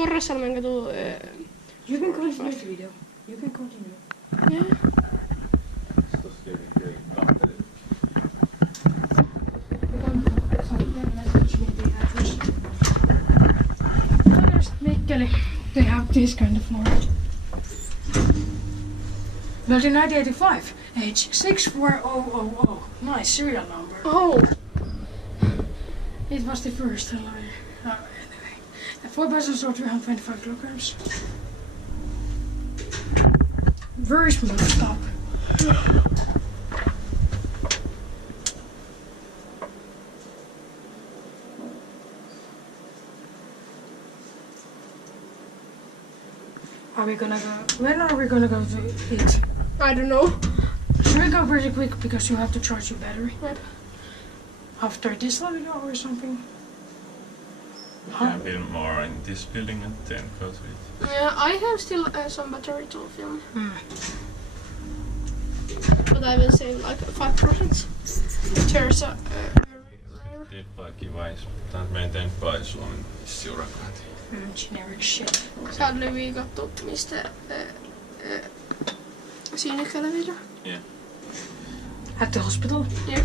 Porrassalmenkatu. You can continue the video. You can continue. Yeah. There's Mikkeli. They have this kind of floor. Built in 1985. Age 64000. Nice serial number. Oh. It was the first elevator. Anyway. 4 persons or 325 kilograms. Very smooth top. Are we gonna go? When are we gonna go to eat? I don't know. Should we go pretty quick because you have to charge your battery? Yep. After this video or something? We can film more in this building and then go to it. Yeah, I have still some battery to film. But I will save like 5%. There's a Teet vaan kiva, tää on meidän tempaa Suomen Hissiurakointi. Generic shit. Sä oli viikattu mistä Scenic elevator. Yeah. At the hospital? Yeah.